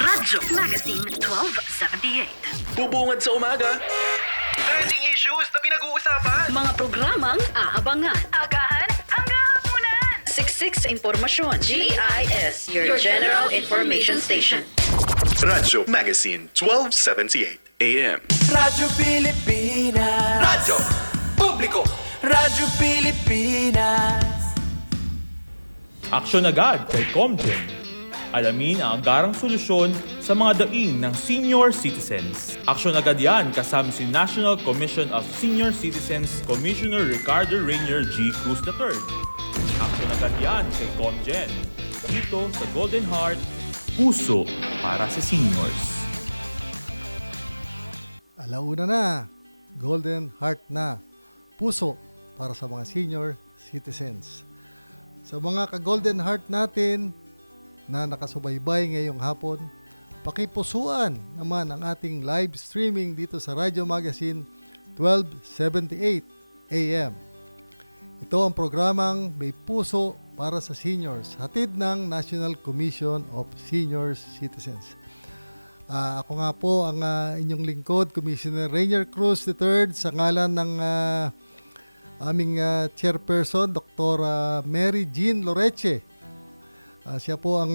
Radyo Magazine 1278. Bubungad sa umaga. Trending issues na pinag-uusapan. Mga programang aabangan. Agahan hanggang hapunan. Siksik sa impormasyon. GIS, your general information station. Radyo Magazine 1278 AM. Radyo Pilipinas. Radyo Publiko. Radyo Pilipinas. Aksyon agad kay Comgen. Alamin ang agarang solusyon sa mga daing ng senior citizens. Aksyon agad yan kasama si National Commission of Senior Citizens Commissioner Ricardo Rainier G. Cruz III. Aksyon agad yan kay Comgen. Dito sa Golden Heart, puso para sa seniors. Alauna na, Golden Heart na, puso para sa mga senior citizens. Sa mga ka-Golden Heart natin na nakasubaybay ngayong hapon, pakipusuan naman ang ating live streaming dito sa Radyo Magazine 1278 AM. Ito ang programang May Puso para sa Seniors, hatid ng National Commission of Senior Citizens. Ako nga po ang inyong lingkod, Commissioner Rainier Cruz III, sa ngalan ng aming chairperson, Dr. Mary Jean Loreche. Siya po ang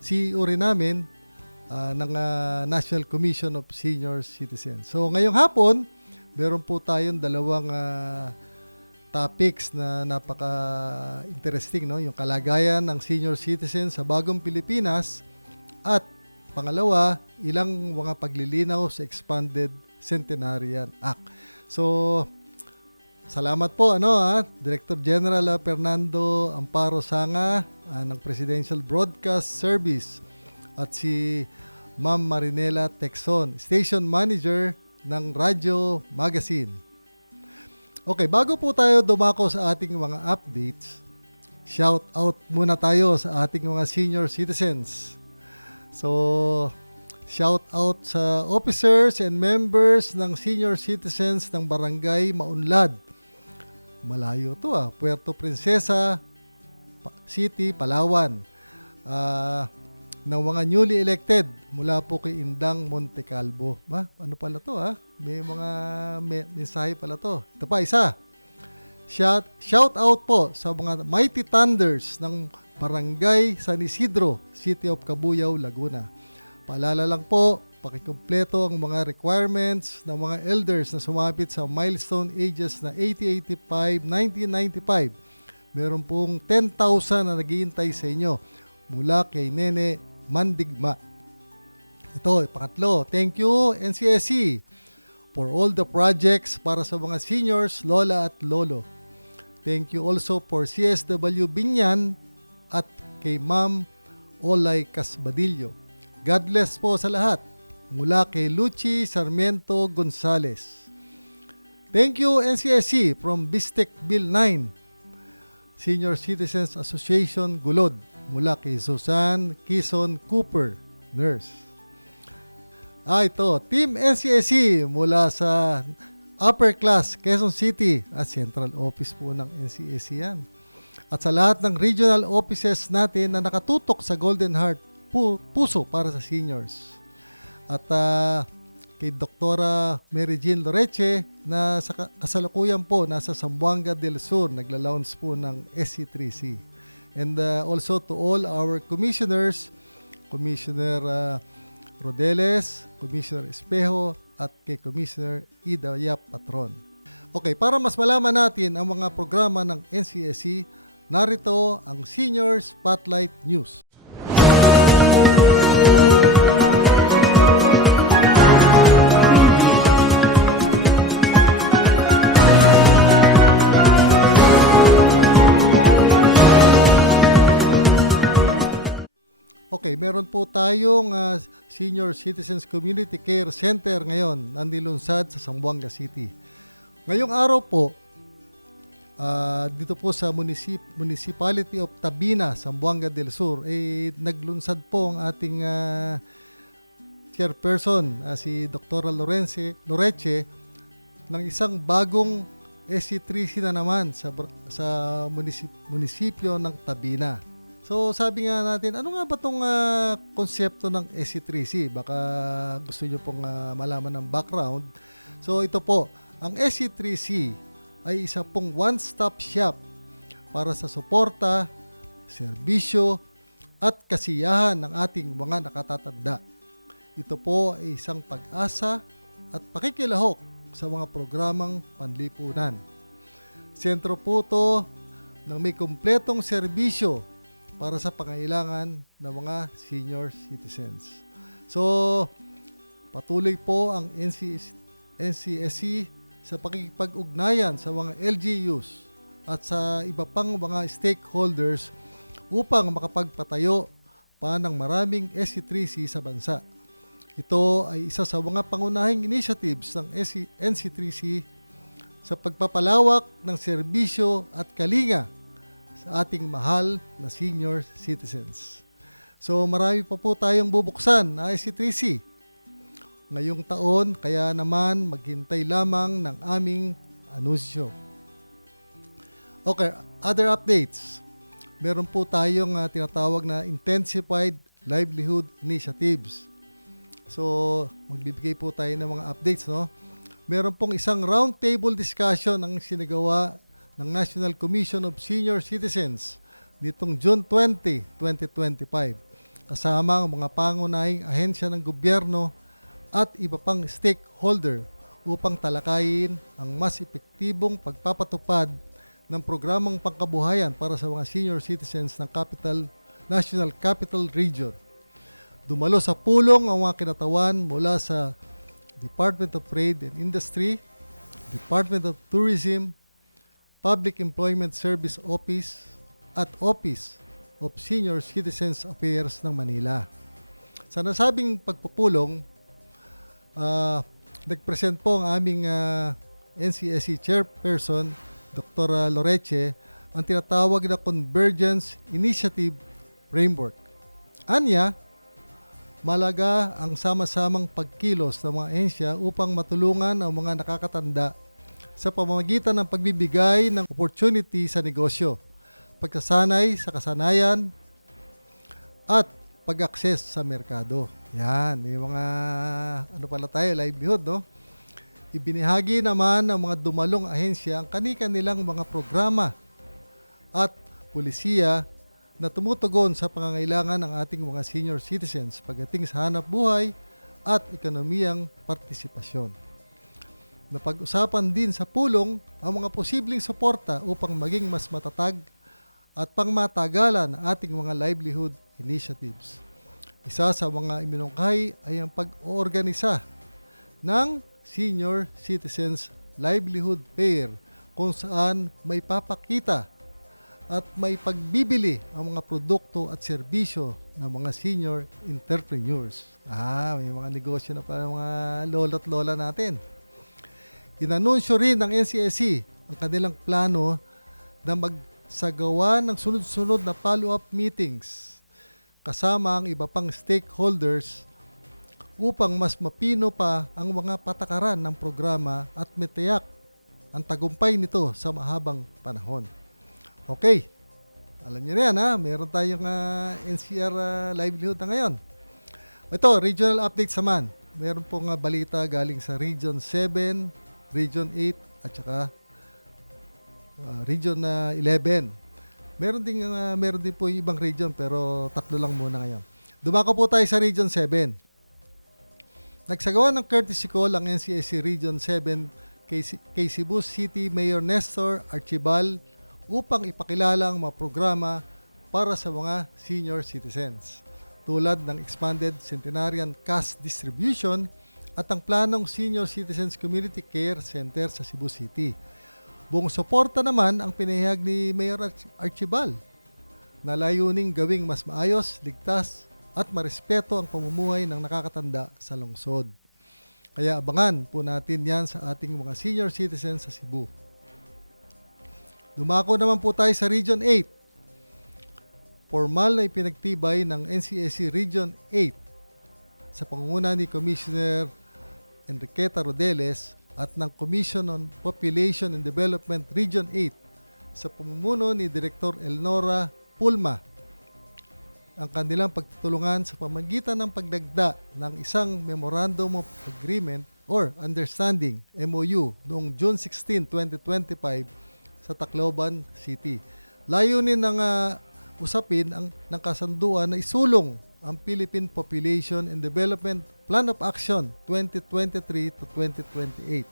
CEO rin namin ng National Commission of Senior Citizens. So ngayong hapon, meron po tayong dalawang topics na napaka-interesting, no? Yung kalagayan ng senior citizens sa bagong Pilipinas at pangalawa, ilang mga paglilinaw sa Expanded Centenarian Act. So, salamat po Director General Fernando Amparo Sanga ng Presidential Broadcast Service at si Ma'am Marinela Texon, Station Manager ng Radyo Magazine. Okay, bago po tayo dumako sa ating mga updates, shout out muna tayo sa ating mga senior citizens. So, shout out sa officers and members ng senior citizens ng Barangay Maunlad. Malayo to Puerto Princesa City, Palawan. Ng mga newly elected mula po kay Indang Montecalvo. Ano pala to May mga mensahe pala to. Ito pa, isa. Shout out po sa mga Mighty Thunders ng Barangay San Isidro, City of Cabuyao, Laguna. Paalala lang po, pakikumpleto ang mga requirements ng mga elders na sumapit sa milestone ages na 80, 85, 1995. Meron pong 10,000 na naghihintay sa inyo mula kay Nene Mandigma. Ito, pangatlo, thank you NCSC for all the projects para sa mga seniors, lola at lolo. Thank you also for CSW Binyan at kay Ma'am Olay Casbadillo. God bless po sa lahat. Mula kay Luchi Sarmiento Gonzales. Thank you NCSC from Bistec Bill 9, Senior Citizens Association Gulod, mula kay Susan Kison Cooper, nurse. Ito, Team NCSC mula sa Upper Class, Quezon City, at Central Office po ng NCSC yan. At sa lahat ng regional offices natin na nakatutok sa Golden Heart, puso para sa seniors. At kay Dr. Mary Jean Loreche na sa kasalukuyan po nasa Zamboanga del Sur, nagla-launch po ng SC3C. And also to all our commissioners, Commissioner Rodeles, Commissioner Espejo, at kay Commissioner Ida Yap Patron. Okay, para mas malaman natin ang mga programa ng NCSC, narito ang Senior Spotlight News. Okay, meron po tayong Senior Citizens Community Care Center ngayon, nandilunsad sa Zamboanga City. Ngayong araw po, dito po sa Municipality of Tabina, Zamboanga del Sur, naglunsad po ang ating chairperson, si Dr. Loreche, ng isang bagong SC3C na naman sa munisipyo ng Tabina. So sabi nga natin, ano nga ba itong konsepto ng SC3C? Baka gusto nyo pong malaman ng background. So ito po, ang SC3C ay isa pong one-stop shop para sa suporta, serbisyo, at kasiyahan ng ating mga nakatatanda. Ito po ay isang pag-asa at pakikilahok sa mga programang panlipunan. Sentro po ito ng may kumpletong serbisyo para sa pangailangan ng mga senior citizens. So, patuloy po ang NCSC sa pakikipag-ugnayan sa mga LGUs at sa iba pang mga stakeholders upang makapagpatayo pa ng maraming SC3C sa bansa. Ito ay isa sa mga pangunahing initiatives ng NC3C sa pagpapalawak ng serbisyo at kalinga sa ating mahal na senior citizens. So marami pa po tayong bubuksan na SC3C ngayong taon, kaya naman maghintay lamang ng aming anunsyo. Okay, other updates. Meron po tayong tinatawag na Intensified Livelihood Initiatives. So, magbibigay po tayo ng mga updates, no? Meron pong isang roundtable discussion ang sinagawa ng National Commission of Senior Citizens nitong June 20, 2025. Kasama ang mga pangunahing ahensya ng gobyerno at iba pang stakeholder upang talakayin ang mas epektibong pagpapatupad ng programang pangkabuhayan para sa mga senior citizens ng National Capital Region. Dumalo sa pulong ang mga kinatawan mula sa Department of Trade and Industry, Department of Tourism, Public Employment Service Office, at Office of Senior Citizens Affairs ng Manila. Sa nasabing pagpupulong, nag-present po ang aming NCSC Chairperson, Dr. Loreche, ang tinatawag na Convergence Initiative Framework. Anya, malaga ang sama-samang pagkilos ng mga ahensya upang matulungan ang mga nakakatanda sa pamamagitan ng pagbibigay ng opportunity sa negosyo, pagsasanay sa kasanayan, at pag-access sa merkado. Yan, yung mga livelihood, no? Ibinahagi naman ng mga dumalong ahensya ang kani-kanilang mga programa at pulisiya na tumutugon sa pangangailangan ng ating mga senior citizens pagdating sa hanap buhay at ekonomiyang partisipasyon. Napag-usapan din sa pulong ang mga posibleng suporta upang maging mas matatag at pangmatagalan ang ating mga livelihood initiatives. Isa sa mga iminungkahi ay ang pag-oorganisa ng Senior Citizens Livelihood Fair kung saan may papakita at may pagbibili ang mga produkto at serbisyo ng mga senior entrepreneurs. May mga negosyo na para mga lolo't lola natin. Inanunsyo rin ng NCSC ang kanilang plano na magsagawa ng sunod-sunod na follow-up meetings kasama ang iba pang stakeholders upang mas mapino pa ang mga patakaran ng programa at matiyak ang tagumpay nito sa mahabang panahon. Okay, alam niyo na yan, meron tayong NCR livelihood na ngayon. Ito, regional updates naman. Meron pong balita galing sa Region 7, Region 8 at saka Region 11. Meron din po yung ibang region pero tatlo lang muna ngayon. Dumako po tayo sa Region 7. Nagsagawa ng courtesy call ang NCSC Region 7 kay Cebu City Mayor Nestor Archibal upang ipakilala ang mga programa para sa mga senior citizens tulad ng Expanded Centenarian Cash Distribution at ang planong Senior Citizens Community Care Center sa Cebu City. Buong suporta naman ang pinahayag ni Mayor Archibal na layuning gawing mas maayos, ligtas at marespeto ang pamumuhay ng nakakatanda sa lungsod. Kaya abangan po natin yan sa ating mga senior citizens sa Cebu. Dumako naman po tayo sa Region 8. Formal na ipinagtibay ng NCSC Region 8 sa pangunguna ni Commissioner Enriqueta Rodeles at ng Commission on Population and Development Region 8 sa pamumuno ni Director Elnora Pulma ang kanilang pagtutulungan sa pamagitan ng pagdagda ng isang Memorandum of Agreement or Understanding MOU noong June 16, 2025 sa Tacloban City. Layunin ng usapin ng kasunduan na isulong ang Philippine Population and Development Plan of Action 2023 to 2028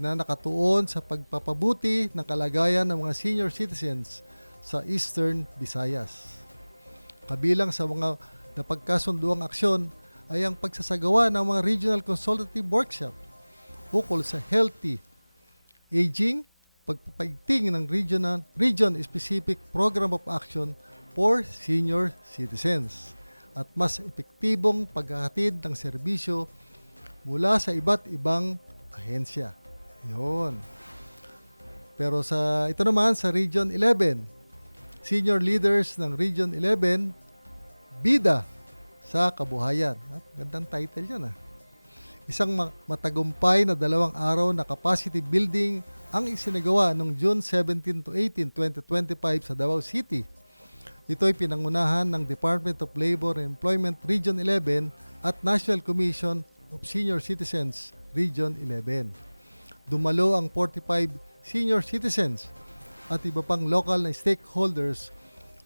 na nakatuon sa pagpapabuti ng kalagayan ng mga senior citizens sa Eastern Visayas. Kabilang sa mga napagkasunduang aksyon ay ang pagsasagawa ng mga regional consultative workshop ukol sa healthy aging, pagpapaigting ng region-specific program of action for senior citizens at mas epektibong paghahatid ng serbisyo mula sa iba't ibang ahensya. Yun. Pero ito naman sa Region 11, senior leaders ng Region 11, Bida sa Kabuhayan. Gandang title yan. Isang matagumpay na 2 araw na capacity building ang isinagawa noong June 17 to 18, 2025 sa Davao City. Ito ay pinangunahan ng Department of Labor and Employment Region 11 at National Commission of Senior Citizens Region 11. Dumalo ang 45 senior citizens at iba pang local na stakeholders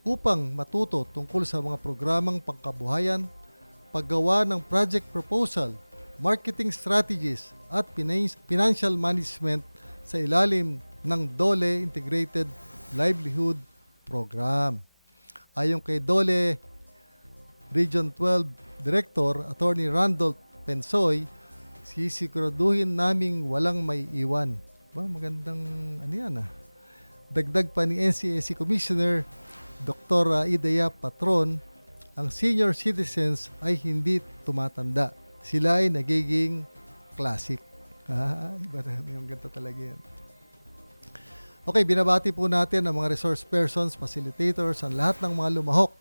upang matuto tungkol sa mga programang pangkabuhayan, paggawa ng project proposal, marketing strategies at financial management sa ilalim ng DOLE Integrated Livelihood Program. Ayon kay DOLE Region 12 Director Attorney Randolph Pensoy, sisiguraduhin naming walang may iwan. Magandang yan. Dagdag pa ni NCAC Commissioner Dr. Idaya Patron, ang senior citizens ay hindi tumatanda. Sila ay nagiging classic. Iba na yung ganda talaga yan. Okay, binabati po natin ang mga resource persons, facilitators, ang lahat ng mga lumahok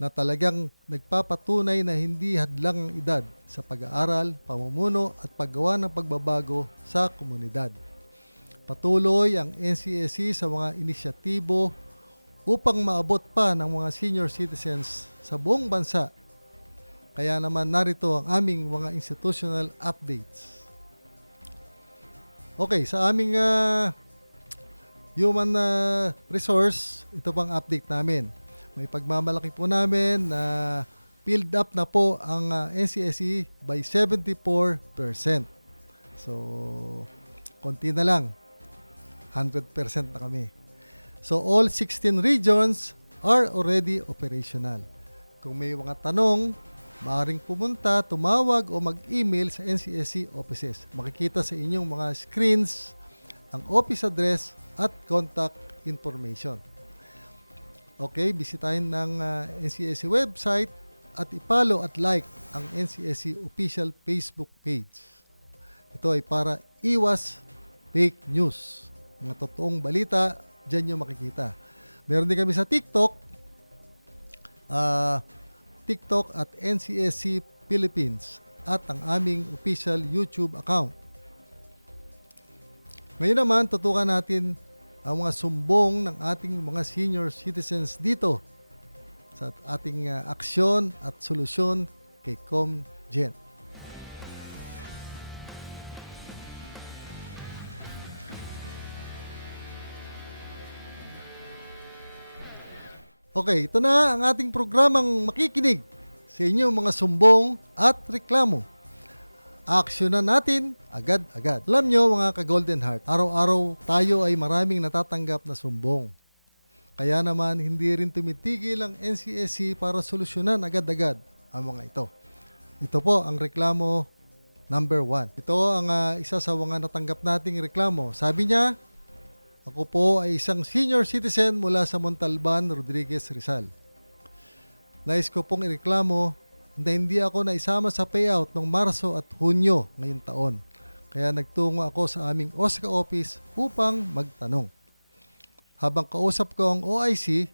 na talagang nagpapatunay na hindi hadlang ang edad sa pag-aaral, pamumuno at paggawa ng pagbabago sa komunidad. Patuloy ang NCSC sa mga inisyatibo upang maabot pa ng mga senior citizens sa buong bansa. Kaya naman narito ang aming mga institutional updates. Okay, sa aming human resource, ito pang update namin. May pagmamalaki po namin na filled up na po ang NCSC by 74%. So, konti na lang. 100% na kami. So, all 16 regions are already operational. Kung may mga tanong, maaaring pumunta, tumawag o mag-email sa NCSC offices. Makikita sa inyong mga screens ang office address at contact information. Okay, bisitahin ng NCSC website at i-follow at like ang NCSC official Facebook page. Ito ay para iwas fake news. Mga totoong balita, dyan nyo makikita. Meron din kami sa TikTok, TikTok at NCSC Philippines at ang aming official YouTube account. Ngayon naman, tutukan natin ang mga sumbong ng ating mga senior citizens dito sa ating aksyon at solusyon kay ComGen. Okay, ito na ang ating programang makikinig sa inyong mga sumbong at reklamo. Aksyonan natin agad-agad. Alam nyo mga ka-Golden Heart, araw-araw tayo ay maraming natatanggap na sumbong. Kaya naman hindi rin tumitigil ang NCSC para solusyonan agad-agad ang mga ito. Ito po ang reklamo number 1. Ito ang isa sa mga natanggap nating reklamo. Sabi niya, ako po ay isang senior citizen mula sa Montalban, Rodriguez, Rizal. Nais ko pong ireklamo na hindi ako naisama sa payout noong Marso at Hunyo ngayong taon. Kaya nagtungo ako sa aming OSCA office upang magtanong. Habang kausap ko ang OIC,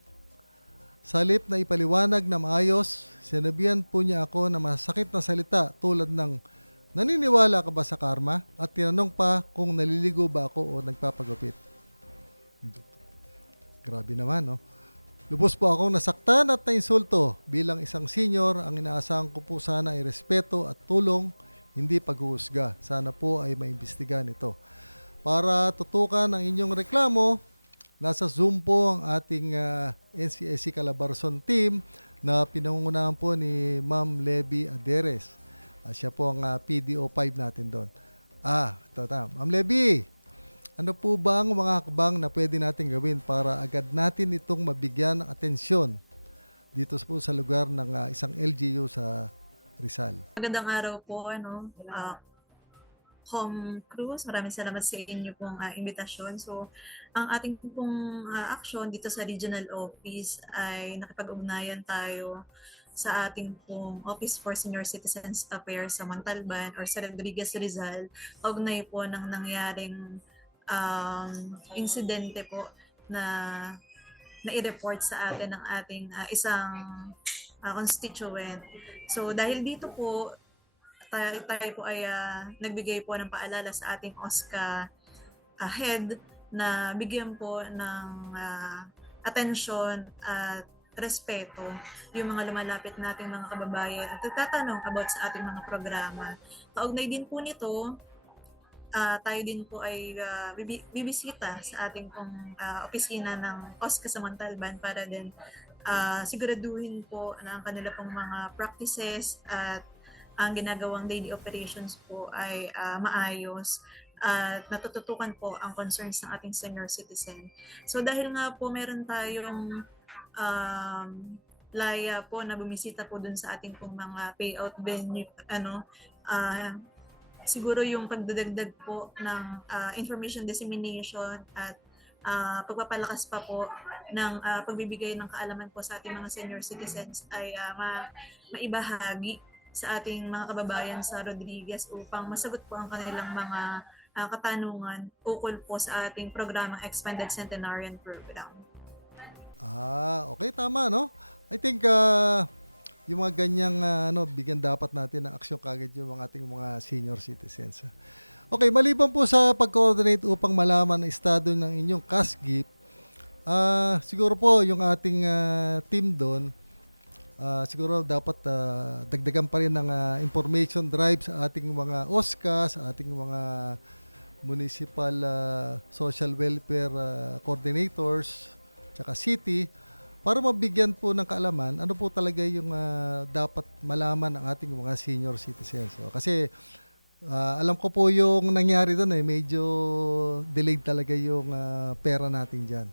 sa halip na ipaliwanag na maayos, sinabihan po niya ako na masakit na salita tulad ng naniniwala ka ba sa karma? At tinanong pa kung naliligo ba ako o nagpapagupit. Grabe naman, no? Lubos po akong nasaktan at nainsulto. Bilang isang senior, ang inaasahan ko po sana ay respeto at tulong, hindi paghuhusga. Sana po ay maimbestigahan ito. Para tutukan ang inyong reklamo, nasa Zoom po ang ating NCSC Calabarzon team na pinangungunahan po ni Ma'am Levy Aderes. Siya po ang PDO5 natin doon. Ito na. Ma'am Levy, ano po ba ang mga hakbang na pwede natin gawin para agad natin itong mabigyan ng atensyon dito po sa lugar ng isang LGU sa Rizal? Magandang araw po, Home Cruz. Maraming salamat sa inyo pong imbitasyon. So, ang ating pong aksyon dito sa regional office ay nakipag-ugnayan tayo sa ating pong Office for Senior Citizens Affairs sa Montalban or sa Rodriguez Rizal, kaugnay po ng nangyaring insidente po na i-report sa atin ng ating isang constituent. So dahil dito po tayo po ay nagbigay po ng paalala sa ating OSCA head na bigyan po ng atensyon at respeto yung mga lumalapit nating mga kababayan at nagtatanong about sa ating mga programa. Kaugnay din po nito, tayo din po ay bibisita sa ating pong opisina ng OSCA sa Montalban para din siguraduhin po na ang kanila pong mga practices at ang ginagawang daily operations po ay maayos at natututukan po ang concerns ng ating senior citizen. So dahil nga po meron tayong laya po na bumisita po dun sa ating pong mga payout venue, siguro yung pagdadagdag po ng information dissemination at pagpapalakas pa po ng pagbibigay ng kaalaman po sa ating mga senior citizens ay maibahagi sa ating mga kababayan sa Rodriguez upang masagot po ang kanilang mga katanungan ukol po sa ating programang Expanded Centenarian Program. Okay, tama, no? I think yung mga ganyang bigyan dapat natin ng aksyon kagad yung mga ating mga senior citizens. Okay, maliban po sa pag-coordinate upang malaman ang estado ng inyong cash gift, siguro po yung ating team doon, siguro dapat dagdagan pa rin ng information drive sa ating mga OSCA, sa ating mga municipal social welfare coordinators, tsaka city, para mabigyan po ng kaalaman ano po talaga yung dapat malaman ng ating mga senior citizens. So, kasi alam ko po yung nangyari doon medyo delayed talaga yung pera natin dyan.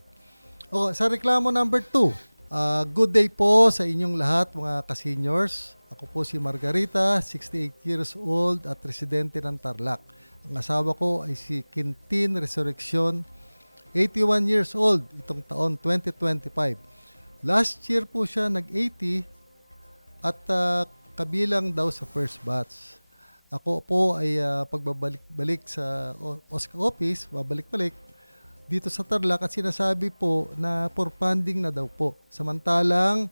Sa reklamo number 2, good day po sa inyong lahat mga ka-seniors. Ako po si Margarita, 68 years old at residente ng Tarlac. Ang asawa ko ay si Quintin Resurrection, 81 years old itong taon 2025. Last year po siya nag-80 at kabilang daw sa first batch. Ako po ay pagbabalik-balik sa OSCA office, babalik-balik dito sa Tarlac at sinasabi po na for funding na daw po. Samantalang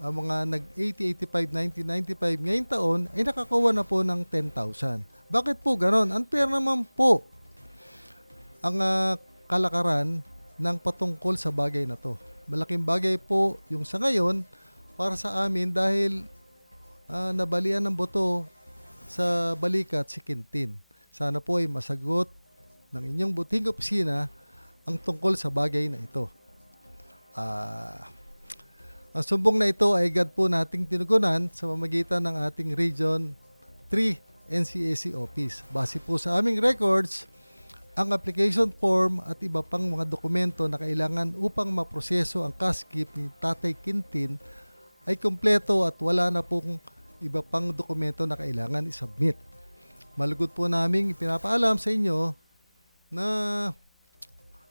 ang mga nag-80, 85, 90, 95 ngayong taon ay nakakuha na po ng 10,000. Bakit po ganon? Unfair naman po ang kalakaran ng patungkol sa bagay na to. Malaking bagay po yung sa ngayon para sa amin dahil nabalian ng boto sa balikat si Quintin. Sana po ay masagot ng inyong buting opisina ang tungkol sa bagay na ito. Ang sumbong na ito ay agad po nating tinugunan sa pamamagitan ng ating Region 3 NCSC Office. Base po sa aming records, ang application form at iba pang mga dokumento na kailangan upang maproseso ang cash gift ni Tatay Quintin ay kumpleto at wala na pong iba pang dokumento na kailangan isubmit. Malugod po naming ipinapaalam sa inyo na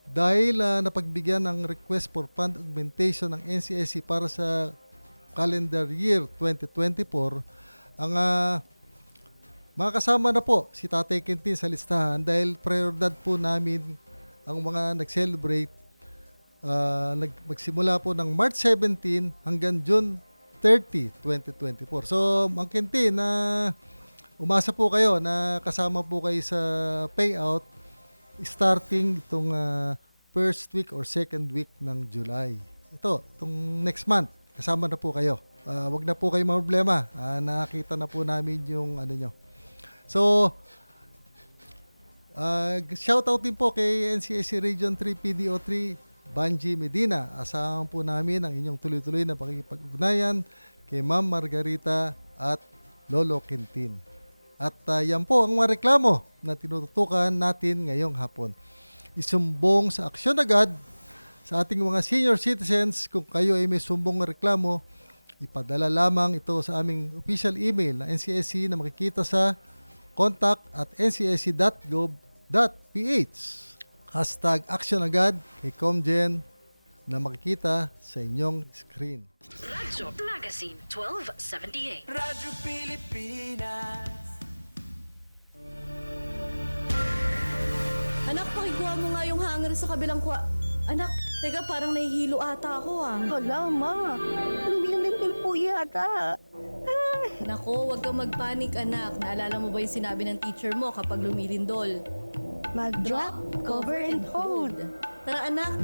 dahil napagbigyan ng request for fund augmentation ng NCSC para sa calendar year 2024, ang makakasama na po si Tatay Quintin sa listahan dahil prioridad po namin ang mga nag-celebrate magsimula po ng March 17 hanggang June 30, 2024. So, Mang Quintin, umasa po kayo na kasama po kayo sa payout starting itong first week or second week ng July. Itong next month, kasama na po kayo. Wag na po kayo problema. Nakita na po namin yung ano nyo. So, shoutout din po kay NCSC Region 3 PDO3 Banji Medina. Asahan po namin ang inyong tuloy-tuloy na pakikipag-ugnayan kay Ma'am Margarita at Lolo Quintin. At yan po ang mga reklamo na tinututukan natin ngayong hapon. Isumbong sa aksyon agad sa ating mga senior citizens. Kung kayo ay may sumbong na reklamo, ipadala lamang ito sa aming official email na NCSC na makikita sa contact@ncsc.gov.ph. Hashtag action agad kay Comgen na makikita sa inyong screen. Radyo Magazine 1278. Radyo Pilipinas. Anak, pakikuha mo nga yung hanger sa kabilang Anak, teka, parang nahihilo ata ako Wala, ma. Lumilindol po yata. Nako, huwag kang magpanik, anak. Naalala mo ba yung sinabi ng teacher mo kapag lumilindol? Mag-drop, cover, and hold. Tara, anak.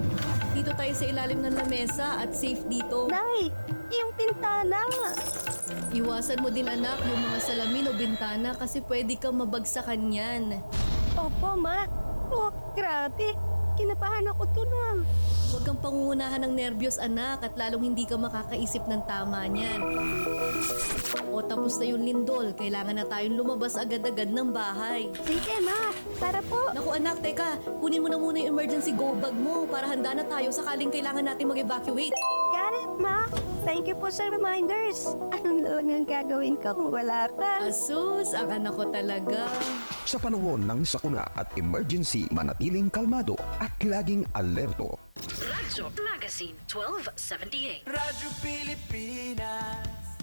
Dito tayo sa ilalim ng lamesa at safe dito. Nay, yung pintana. Iwasan mo din, anak, yung mga salamin o bintana kasi pwede kang mabagsakan yan. Opo, ma. Oh, grabe. Kinabahan ako to na. Huwag kang pangungunahan ng nerbiyos, anak, at lalong hindi ka makakaisip ng tama niyan. O tapos na yung lindol, kailangan na tayong lumabas agad-agad ng bahay. Sige, ma. Tara po. Naku anak, teka, kunin mo na muna yung emergency go bag mo para handa na tayo sakaling kailangan natin mag-evacuate. Got it, ma. Thank you po sa reminders. Ano lang ang gagawin ko kung wala ka? Asus, ang anak ko talaga. Sa panahon ng sakuna at emergency, manatiling kalmado at laging alerto. Radyo Magazine 1278. Radyo Pilipinas.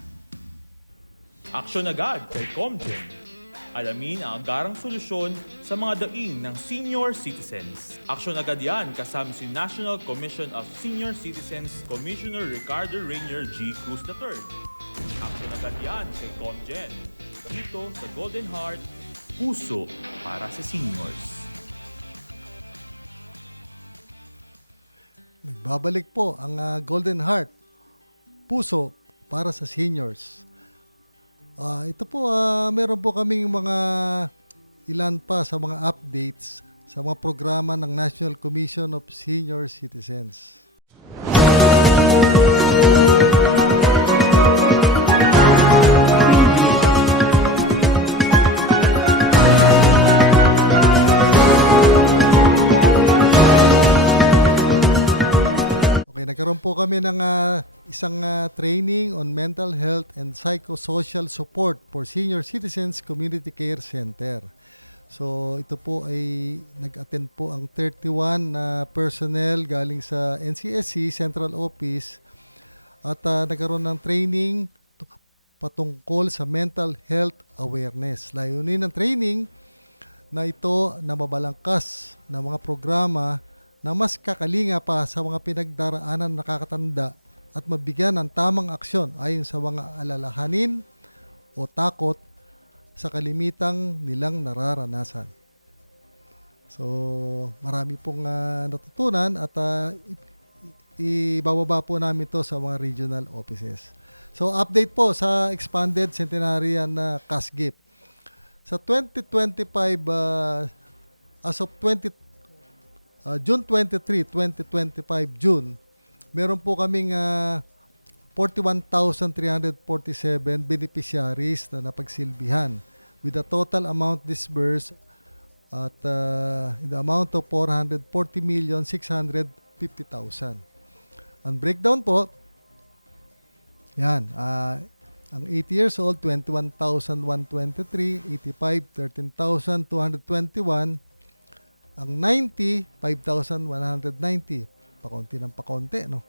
Aksyon agad kay Comgen. Alamin ang agarang solusyon sa mga daing ng senior citizens. Aksyon agad yan kasama si National Commission of Senior Citizens Commissioner Ricardo Rainier G. Cruz III. Aksyon agad yan kay Comgen. Dito sa Golden Heart, puso para sa seniors. Nagbabalik po ang Golden Heart, puso para sa seniors. Ito po, meron po kaming mga ilan pa sa mga updates sa mga programa ng National Commission of Senior Citizens. Nagkaroon po kami ng isang training on mental health and psychosocial support for senior citizens community care center. So ito po ay nag-attend po ang 31 na personnel galing sa NCSC Central Office at nagkaroon ng training patungkol sa mental health awareness. Layunin ng training na ito na mabalangkas na mga programa na mas kakalinga pa sa mga pinagdaraanan na nakakatanda at mabigyan ng tamang aksyon ayon sa mga alalahanin o takot sa kalimitang nilang nararanasan. So, marami pong natutunan at ibababa po namin to sa mga regional offices. So, update po sa expanded centenarian na CASGIP. Sa 2025, as of June 23, 2025, June, meron po kaming 41,347 beneficiaries na napagsilbihan with a total amount disbursed at in the amount of 440,650,000. Ang breakdown po, yan, ang 80 years old, 21,123, 85, 13,221, ang 90, 5,190. Pakonti ng pakonti, no?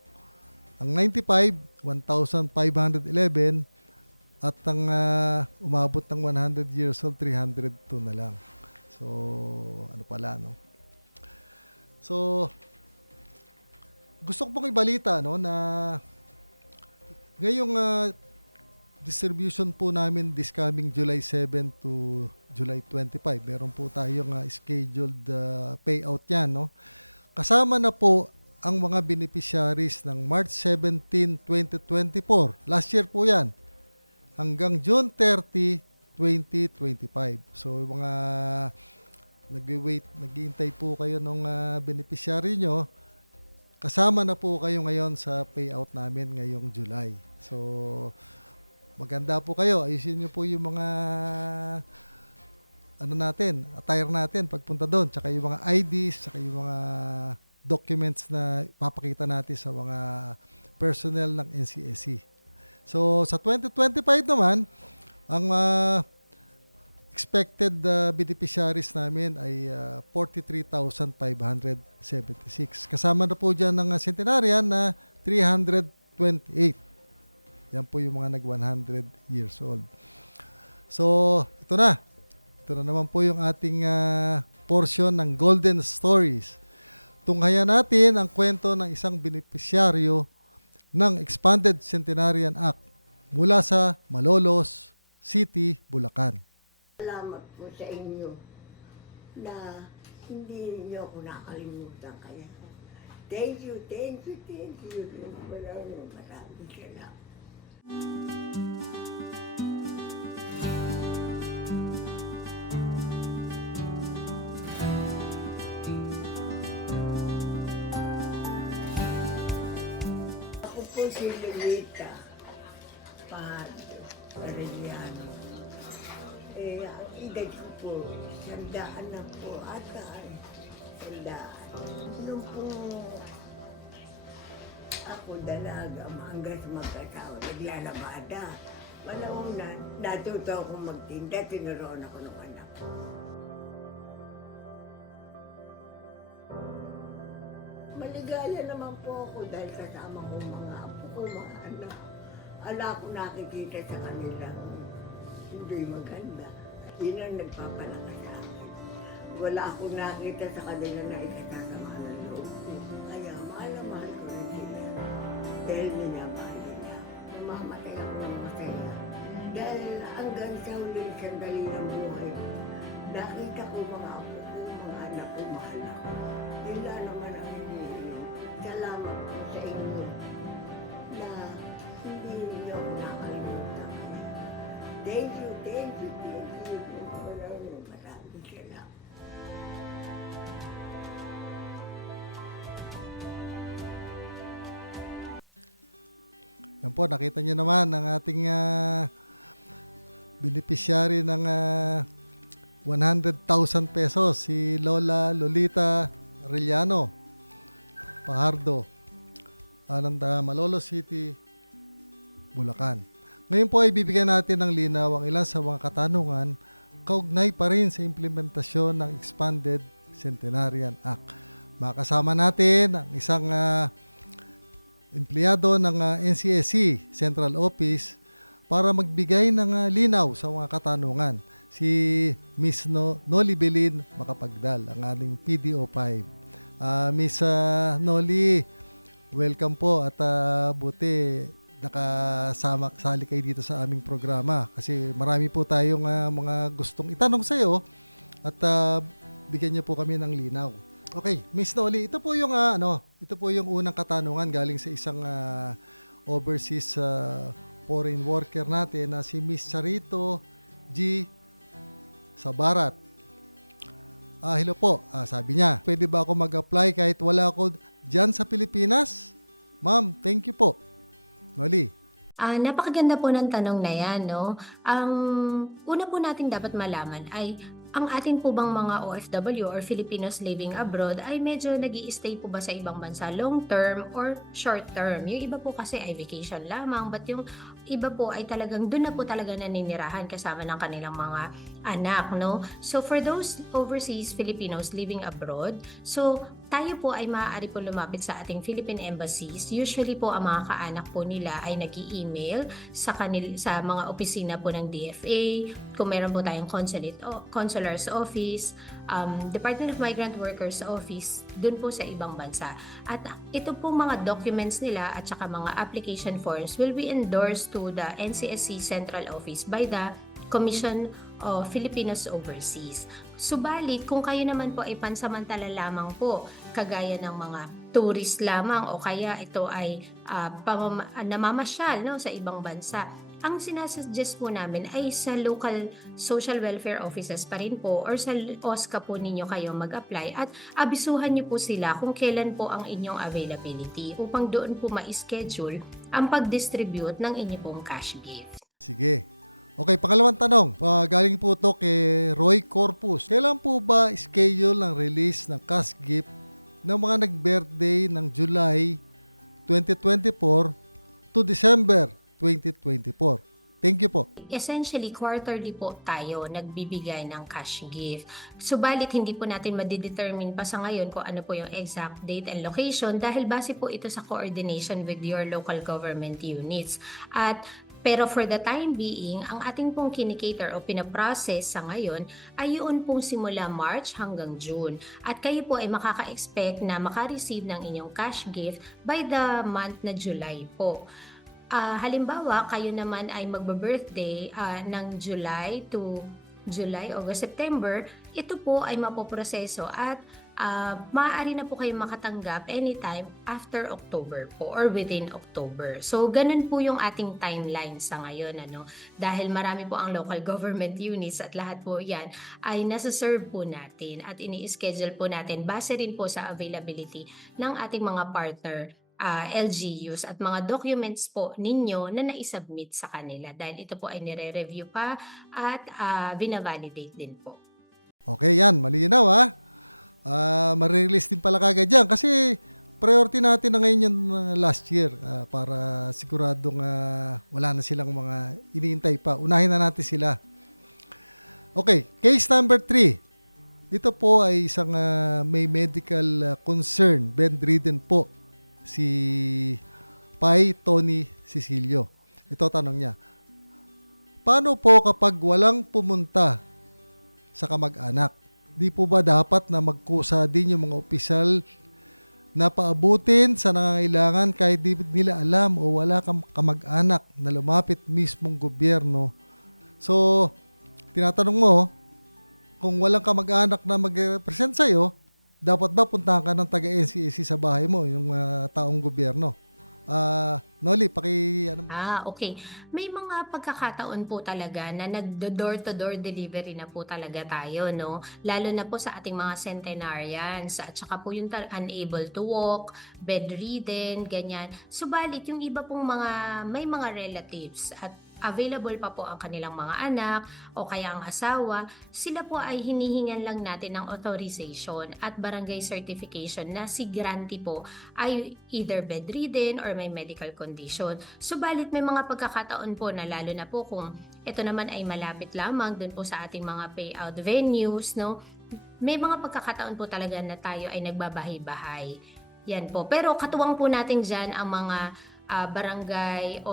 Ang 95, 1,511. At ang umabot ng 100 years old, 302 na lang. So, ano pala, no? So, gusto ko pong ibalita, no, na ngayong distribution po namin this coming July 7 to July 25. Meron po tayong scheduled payout yan, no? kasama na po ang mga beneficiaries ng March 17, 2024. Last year po yan. Hanggang June 30, 2025. So, yung mga naghihintay po kayo ng beneficiary nyo, kasama na po kayo ngayon sa payout namin ngayong July. So, maganda po kayo. Ayusin nyo po yung mga attire natin pagpunta doon. Tsaka yung mga IDs, tsaka yung mga documents na papakita natin sa mga personnel ng NCSC. So, sa 2025 naman, ang expected beneficiaries namin ay 43,576. Kasama na po dyan ng centenarian na 328. Yan po yung mga nag-100 years old. So, ito na. Ito na naman po yung ating portion ng Golden Stories. Tunghayan natin ang kwento ng isang beneficiaryo ng Expanded Centenarian Act mula sa Malolos City, Bulacan. Salamat po sa inyo na hindi niyo ako nakalimutan kaya. Thank you. Maraming salamat. Ako po si Lolita Pahardo Arellano. Ang edad ko po, 100 na po ata. 100. Nung po ako dalaga, hanggang sa magkasawa, naglalabada. Malauna, natuto akong magtinda, tinuruan ako ng anak ko. Maligaya naman po ako dahil kasama ko mga apo ko, mga anak. Ala ko nakikita sa kanilang hindi maganda. Yun ang nagpapalakas sa akin. Wala akong nakita sa kanila na ikasasama ng loob ko. Kaya mahal ko rin sila. Dahil minamahal nila. Mamamatay ako ng masaya. Dahil hanggang sa huling sandali ng buhay, nakita ko mga apo ko, mga anak ko, mahal ako. Yun lang naman ang hinihiling. Salamat po sa inyo na hindi niyo ako nakalimutan. Thank you. Maraming salamat. Yan po, nakita nyo naman ang ating beneficiary ng 100,000 pesos, si Lola Lolita Arellano Pahardo, Malolos City, Bulacan. Ngayon po ay bibigyan natin ng linaw ang ilan sa mga katanungan kaugnay pa rin sa implementasyon ng Expanded Centenarian Act. Makasama natin ang isang empleyado ng NCSC Central Office para magbigay ng linaw sa mga katanungan. Si Miss Noli Belin Makapagdal, ang ating PDO5. Miss Noli, welcome po at buti nakasali kayo dito sa aming programa kasi marami po tayong mga gustong itanong sa iyo at bigyan niyo po kami ng linaw. Okay, Miss Noli, ito po yung unang katanungan galing sa isang overseas foreign worker natin na si Miss Charito G. Sabarat. Hello po, sabi niya, pwede ba ako mag-apply kahit wala ako dyan sa Pilipinas? Ma'am, thank you po. Noli. Napakaganda po ng tanong na yan, no? Ang una po natin dapat malaman ay ang atin po bang mga OFW or Filipinos living abroad ay medyo nag-i-stay po ba sa ibang bansa long term or short term? Yung iba po kasi ay vacation lamang, but yung iba po ay talagang doon na po talaga naninirahan kasama ng kanilang mga anak, no? So for those overseas Filipinos living abroad, so tayo po ay maaari po lumapit sa ating Philippine embassies. Usually po ang mga kaanak po nila ay nag-i-email sa mga opisina po ng DFA. Kung meron po tayong consular's office, Department of Migrant Workers Office, dun po sa ibang bansa. At ito po mga documents nila at saka mga application forms will be endorsed to the NCSC Central Office by the Commission of Filipinos Overseas. Subalit, kung kayo naman po ay pansamantala lamang po, kagaya ng mga tourist lamang o kaya ito ay namamasyal, no, sa ibang bansa, ang sinasuggest po namin ay sa local social welfare offices pa rin po or sa OSCA po ninyo kayo mag-apply at abisuhan niyo po sila kung kailan po ang inyong availability upang doon po ma-schedule ang pag-distribute ng inyong pong cash gift. Sige. Okay, pangalawang tanong. Galing po to kay Roy Corpus. Kailan po ba schedule ng release ng cash gift ng mga nag-birthday ng July 2024 to December 2024? Thank you po. Essentially, quarterly po tayo nagbibigay ng cash gift. Subalit, hindi po natin madidetermine pa sa ngayon kung ano po yung exact date and location dahil base po ito sa coordination with your local government units. Pero for the time being, ang ating pong kinikater o pinaprocess sa ngayon ay yun pong simula March hanggang June. At kayo po ay makaka-expect na makareceive ng inyong cash gift by the month na July po. Halimbawa, kayo naman ay magbe-birthday ng July to July, August, September, ito po ay mapoproseso at maaari na po kayong makatanggap anytime after October po or within October. So, ganun po yung ating timeline sa ngayon. Dahil marami po ang local government units at lahat po yan ay nasa-serve po natin at ini-schedule po natin base rin po sa availability ng ating mga partner LGUs at mga documents po ninyo na naisubmit sa kanila dahil ito po ay nire-review pa at binavalidate din po. Okay, yan. Malinaw Marirelease din pala kagad yan kasi priority natin na ngayon yung last year para siguradong wala na silang mga iniintay pa. Unahin na natin sila. Okay, case number 3. Dito po ay isang may medical concern, bedridden po. Si Pai Tony Cecilio. Ito tanong niya. Paano po kapag walang pumunta sa kamag-anak? Di po ba dapat na magkusa din yung mga opisyal na paabutin sa nangangailangan kahit di nila alam o wala kang kamag-anak na lumapit mismong gobyerno? So, tinatanong mo, kung walang kamag-anak na mag-represent sa'yo, dapat ba puntahan ka ng taga-NCAC sa bahay mo, yung taong gobyerno? Noli, okay. May mga pagkakataon po talaga na nag-door-to-door delivery na po talaga tayo, no? Lalo na po sa ating mga centenarians at saka po yung unable to walk, bedridden, ganyan. Subalit, yung iba pong may mga relatives at available pa po ang kanilang mga anak o kaya ang asawa, sila po ay hinihingan lang natin ng authorization at barangay certification na si grantee po ay either bedridden or may medical condition. Subalit may mga pagkakataon po na lalo na po kung ito naman ay malapit lamang dun po sa ating mga payout venues, no? May mga pagkakataon po talaga na tayo ay nagbabahay-bahay. Yan po. Pero katuwang po natin dyan ang mga barangay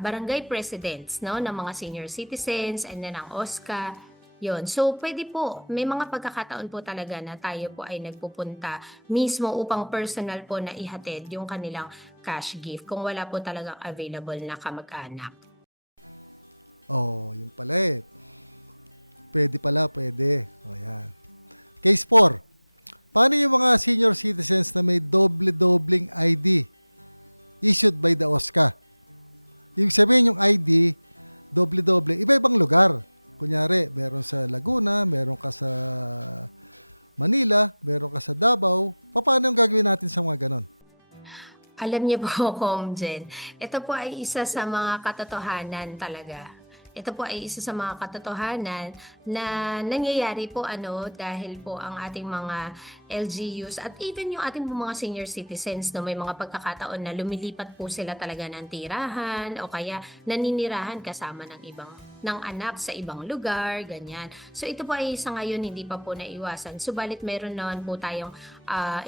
barangay presidents, no, ng mga senior citizens and then ang OSCA. Yon. So pwede po, may mga pagkakataon po talaga na tayo po ay nagpupunta mismo upang personal po na ihatid yung kanilang cash gift kung wala po talagang available na kamag-anak. Oh, yun pala Pwede pala. Oh, yan. Case 4. Paano yung mga senior citizens na may doble-dobling ID issued by the OSCA? Ibig sabihin yung ID, doble-doble, iba-ibang lugar. Kunyari, meron sa Laguna, meron ka sa Manila, meron ka sa Davao. Paano yung gagawin natin sa mga ganon? Alam niyo po, Comjen, ito po ay isa sa mga katotohanan talaga. Ito po ay isa sa mga katotohanan na nangyayari po dahil po ang ating mga LGUs at even yung ating mga senior citizens, no, may mga pagkakataon na lumilipat po sila talaga ng tirahan o kaya naninirahan kasama ng anak sa ibang lugar, ganyan. So ito po ay sa ngayon hindi pa po naiwasan. Subalit meron naman po tayong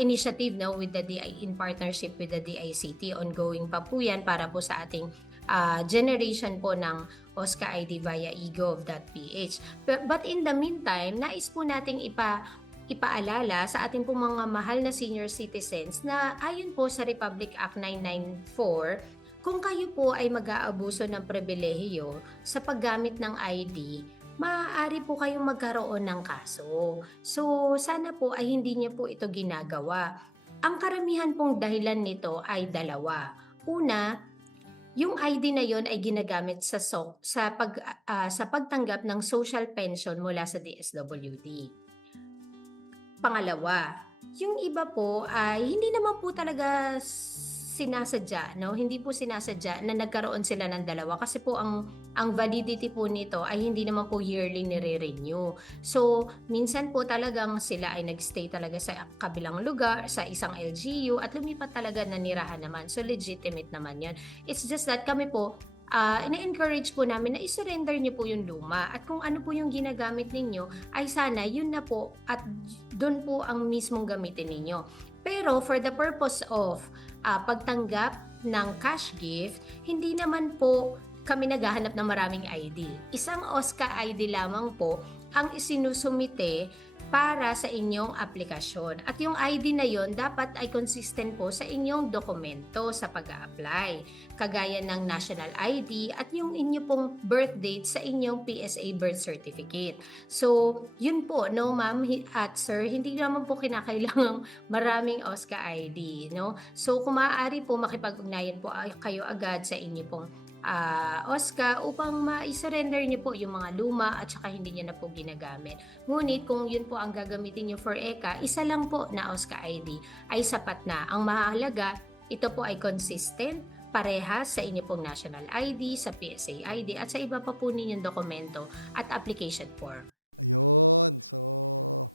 initiative, no, with the in partnership with the DICT. Ongoing pa po yan para po sa ating generation po ng OSCA ID via egov.ph. But in the meantime, nais po nating ipaalala sa ating pong mga mahal na senior citizens na ayon po sa Republic Act 994, Kung kayo po ay mag-aabuso ng pribilehiyo sa paggamit ng ID, maaari po kayong magkaroon ng kaso. So, sana po ay hindi niyo po ito ginagawa. Ang karamihan pong dahilan nito ay dalawa. Una, yung ID na yon ay ginagamit sa pagtanggap ng social pension mula sa DSWD. Pangalawa, yung iba po ay hindi naman po talaga sinasadya, no? Hindi po sinasadya na nagkaroon sila ng dalawa kasi po ang validity po nito ay hindi naman po yearly nire-renew. So, minsan po talagang sila ay nagstay talaga sa kabilang lugar, sa isang LGU at lumipat talaga na nirahan naman. So, legitimate naman yan. It's just that kami po, ina-encourage po namin na i-surrender niyo po yung luma at kung ano po yung ginagamit ninyo ay sana yun na po at doon po ang mismong gamitin ninyo. Pero for the purpose of pagtanggap ng cash gift, hindi naman po kami naghahanap ng maraming ID. Isang OSCA ID lamang po ang isinusumite para sa inyong aplikasyon. At yung ID na yon dapat ay consistent po sa inyong dokumento sa pag-a-apply. Kagaya ng national ID at yung inyo pong birth date sa inyong PSA birth certificate. So, yun po, no ma'am at sir, hindi naman po kinakailangang maraming OSCA ID, no? So, kung maaari po makipag-ugnayan po kayo agad sa inyo pong OSCA upang ma-surrender niyo po yung mga luma at saka hindi niyo na po ginagamit. Ngunit kung yun po ang gagamitin niyo for ECA, isa lang po na OSCA ID ay sapat na. Ang mahalaga, ito po ay consistent, parehas sa inyo pong national ID, sa PSA ID at sa iba pa po ninyong dokumento at application form. Ayun, so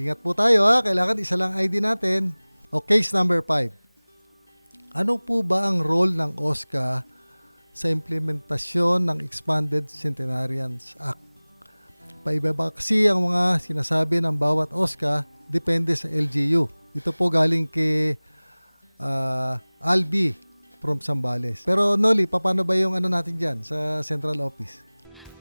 ingat po tayo ha, kailangan isa lang ID natin. O case number 5. Ano po ba ang role ng OSCA sa implementasyon ng Expanded Centenarians Act? Paiba-iba kasi ang mga sinasabi ng bawat OSCA, depende sa LGU. Ito po galing kay Albi from Zambales. Pero Noli, paano ba yung ano natin dyan sa central office?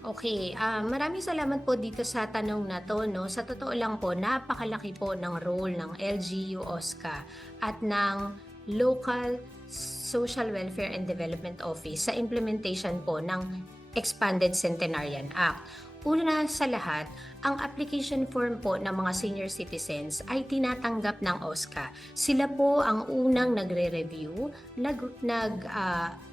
Okay, maraming salamat po dito sa tanong na to, no. Sa totoo lang po, napakalaki po ng role ng LGU OSCA at ng Local Social Welfare and Development Office sa implementation po ng Expanded Centenarian Act. Una sa lahat, ang application form po ng mga senior citizens ay tinatanggap ng OSCA. Sila po ang unang nagre-review,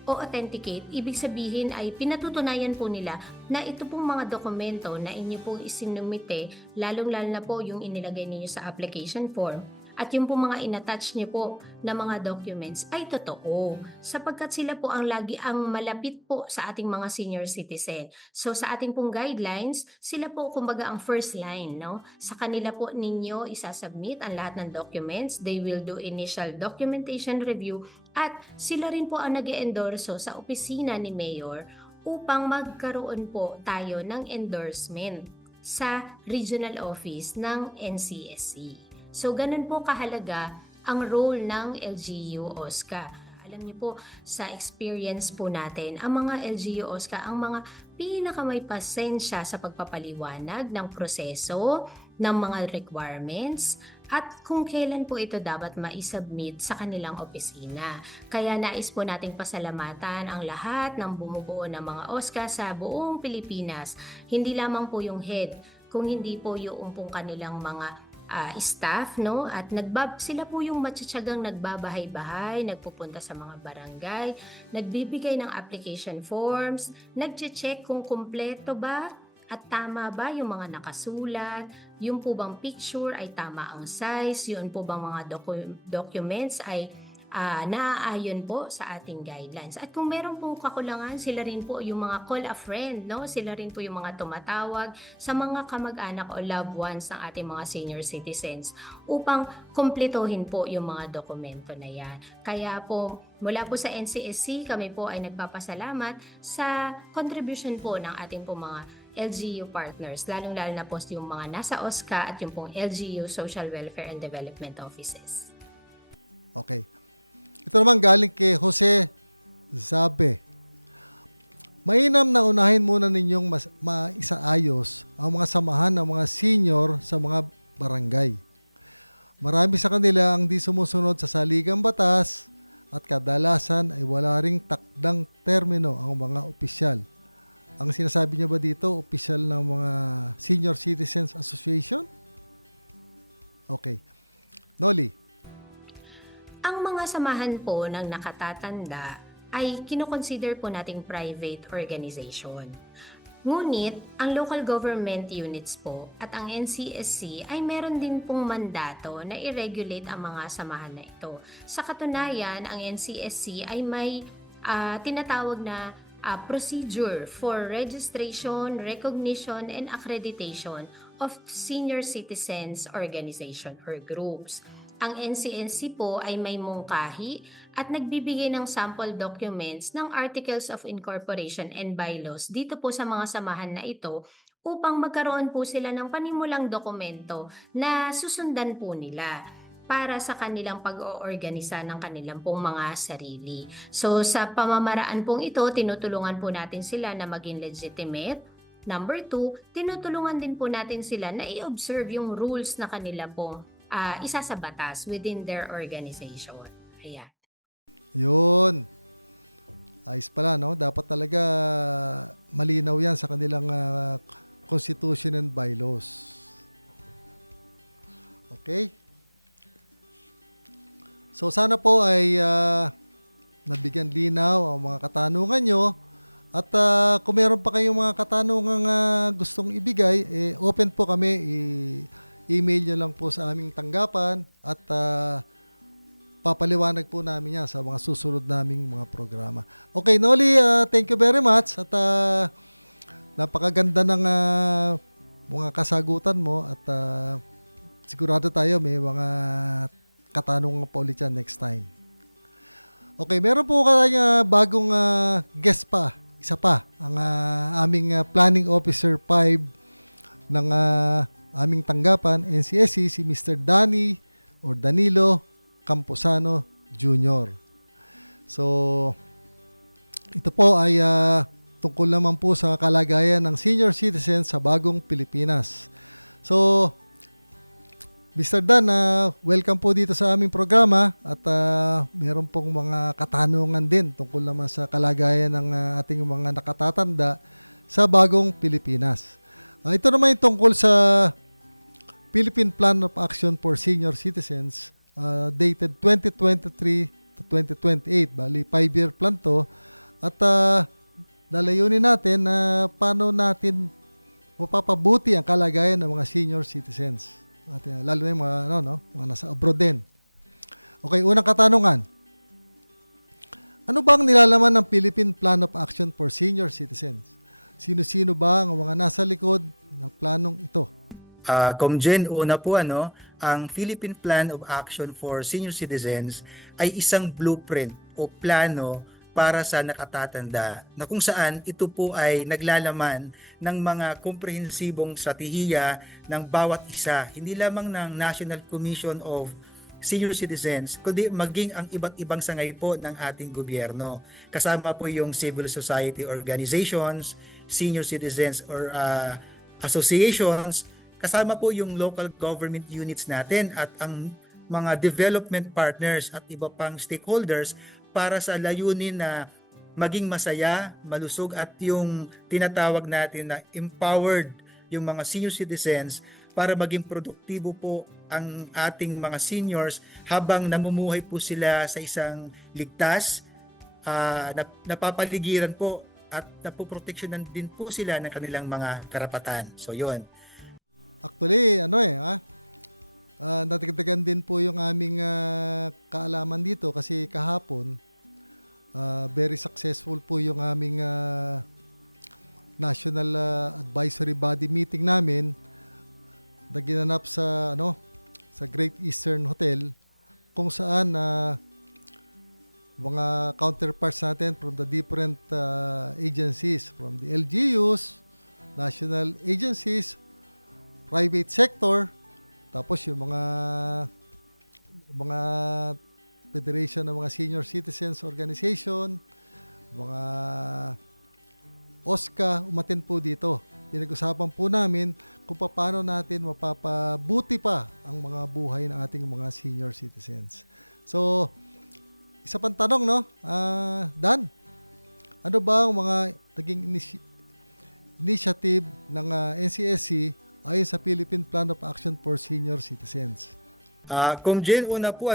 o-authenticate. Ibig sabihin ay pinatutunayan po nila na ito pong mga dokumento na inyo pong isinumite, lalong-lalo na po yung inilagay ninyo sa application form, at yung po mga inattach niyo po na mga documents ay totoo sapagkat sila po ang lagi ang malapit po sa ating mga senior citizen. So sa ating pong guidelines, sila po kumbaga ang first line, no? Sa kanila po ninyo isasubmit ang lahat ng documents. They will do initial documentation review at sila rin po ang nag-endorso sa opisina ni Mayor upang magkaroon po tayo ng endorsement sa regional office ng NCSC. So, ganun po kahalaga ang role ng LGU OSCA. Alam niyo po, sa experience po natin, ang mga LGU OSCA, ang mga pinakamay pasensya sa pagpapaliwanag ng proseso, ng mga requirements, at kung kailan po ito dapat ma-submit sa kanilang opisina. Kaya nais po nating pasalamatan ang lahat ng bumubuo ng mga OSCA sa buong Pilipinas. Hindi lamang po yung head, kung hindi po yung pong kanilang mga staff, no? At sila po yung matsyatsagang nagbabahay-bahay, nagpupunta sa mga barangay, nagbibigay ng application forms, nagche-check kung kumpleto ba at tama ba yung mga nakasulat, yung po bang picture ay tama ang size, yun po bang mga documents ay naaayon po sa ating guidelines. At kung meron pong kakulangan, sila rin po yung mga call a friend, no? Sila rin po yung mga tumatawag sa mga kamag-anak o loved ones ng ating mga senior citizens upang kumpletuhin po yung mga dokumento na yan. Kaya po, mula po sa NCSC, kami po ay nagpapasalamat sa contribution po ng ating po mga LGU partners, lalong-lalo na po yung mga nasa OSCA at yung pong LGU Social Welfare and Development Offices. Okay. Ito naman galing kay Jose Zabe. Mainam na unahin muna ninyong maisaayos ang mga samahan ng mga senior sa mga barangay. Marami sa kanila ang di sumusunod sa saligang batas at kadalasan ay wala ring takdang termino ang mga opisyal. Ang sinasabi niya ba dito, opisyal ng mga Senior Citizens Association? Okay. Noli. Ang mga samahan po ng nakatatanda ay kinoconsider po nating private organization. Ngunit, ang local government units po at ang NCSC ay meron din pong mandato na i-regulate ang mga samahan na ito. Sa katunayan, ang NCSC ay may tinatawag na procedure for registration, recognition, and accreditation of senior citizens organization or groups. Ang NCSC po ay may mungkahi at nagbibigay ng sample documents ng Articles of Incorporation and Bylaws dito po sa mga samahan na ito upang magkaroon po sila ng panimulang dokumento na susundan po nila para sa kanilang pag-oorganisa ng kanilang pong mga sarili. So sa pamamaraan pong ito, tinutulungan po natin sila na maging legitimate. Number 2, tinutulungan din po natin sila na i-observe yung rules na kanila pong isa sa batas within their organization. Ayan. Yun. Ayos pala, no? Dapat talaga malinaw yan sa kanilang constitution and bylaws. Okay? So sana po ay nabigyan linaw ang mga katanungan nyo. At kung meron pa kayong mga katanungan gustong ibigay, open po kami. Email nyo lang po sa aming tanggapan at papaliwanag po namin yan sa mga susunod naming mga programa. Okay, Noli, thank you very much at napakaganda ng mga kasagutan mo at sigurado tayo may mga katanungan pa ulit yan next time. Okay, meron po kayong bagong guest pa, isa pa, ang aming Planning Officer 5 ng aming tanggapan, NCSC, si Mr. Danilo Camposano Jr. So, ito po ay tungkol naman po sa kalagayan ng senior citizens sa bagong Pilipinas. So, Mr. Dan, welcome po dito sa aming programa at meron pong mga katanungan din tungkol naman sa kalagayan ng ating mga nakatatanda sa bagong Pilipinas. Ito naman yung tungkol sa Philippine Plan of Action for Senior Citizens dated 2023 to 2028. Bali, 5-year plan to. At lalayunin natin na paano natin mapapabuti ang kalagayan ng mga senior citizens. At, lalo na yung mga nasa abroad din. Okay, unang katanungan. Ano bang nilalaman ng Philippine Plan of Action for Senior Citizens? Sino-sino ba ang mga nasa likod ng planong ito? Comjen, una po ang Philippine Plan of Action for Senior Citizens ay isang blueprint o plano para sa nakatatanda na kung saan ito po ay naglalaman ng mga komprehensibong strategiya ng bawat isa, hindi lamang ng National Commission of Senior Citizens, kundi maging ang iba't ibang sangay po ng ating gobyerno. Kasama po yung civil society organizations, senior citizens or associations, kasama po yung local government units natin at ang mga development partners at iba pang stakeholders para sa layunin na maging masaya, malusog at yung tinatawag natin na empowered yung mga senior citizens para maging produktibo po ang ating mga seniors habang namumuhay po sila sa isang ligtas, napapaligiran po at napoproteksyonan din po sila ng kanilang mga karapatan. So yun. Actually, natagdagan din po yung aming kaalaman dito kasi kahapon very successful po yung aming National Advisory Body meeting namin na ginanap sa sa Great Eastern Hotel kung saan mga counterparts natin from the different agencies, from the LGUs, national agencies, private sector, tapos yung mga federation ng mga senior citizens organization, mga OSCA, umaten po dito. Pinag-usapan po namin kung paano natin mapapabuti pa ang mga buhay ng ating mga senior citizens. So, isa pang tanong, no? Dan, ano ba ang mga naging initiative ng NCSC ayon sa Philippine Plan of Action for Senior Citizens? Comjen, una po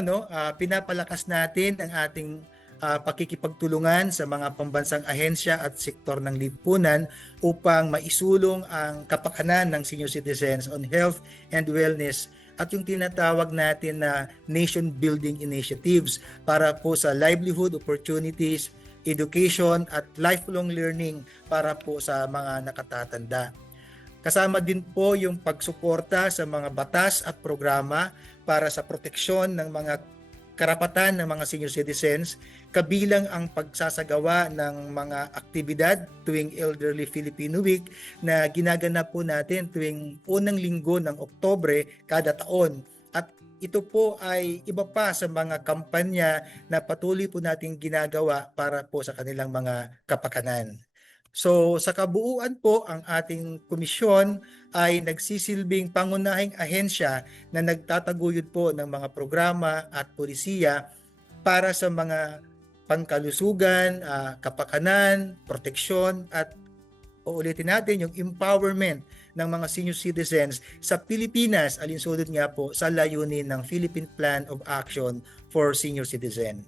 pinapalakas natin ang ating pakikipagtulungan sa mga pambansang ahensya at sektor ng lipunan upang maisulong ang kapakanan ng senior citizens on health and wellness at yung tinatawag natin na nation building initiatives para po sa livelihood opportunities, education at lifelong learning para po sa mga nakatatanda. Kasama din po yung pagsuporta sa mga batas at programa para sa proteksyon ng mga karapatan ng mga senior citizens, kabilang ang pagsasagawa ng mga aktibidad tuwing Elderly Filipino Week na ginaganap po natin tuwing unang linggo ng Oktubre kada taon. At ito po ay iba pa sa mga kampanya na patuloy po nating ginagawa para po sa kanilang mga kapakanan. So sa kabuuan po, ang ating komisyon ay nagsisilbing pangunahing ahensya na nagtataguyod po ng mga programa at pulisiya para sa mga pangkalusugan, kapakanan, proteksyon at uulitin natin yung empowerment ng mga senior citizens sa Pilipinas, alinsunod nga po sa layunin ng Philippine Plan of Action for Senior Citizen.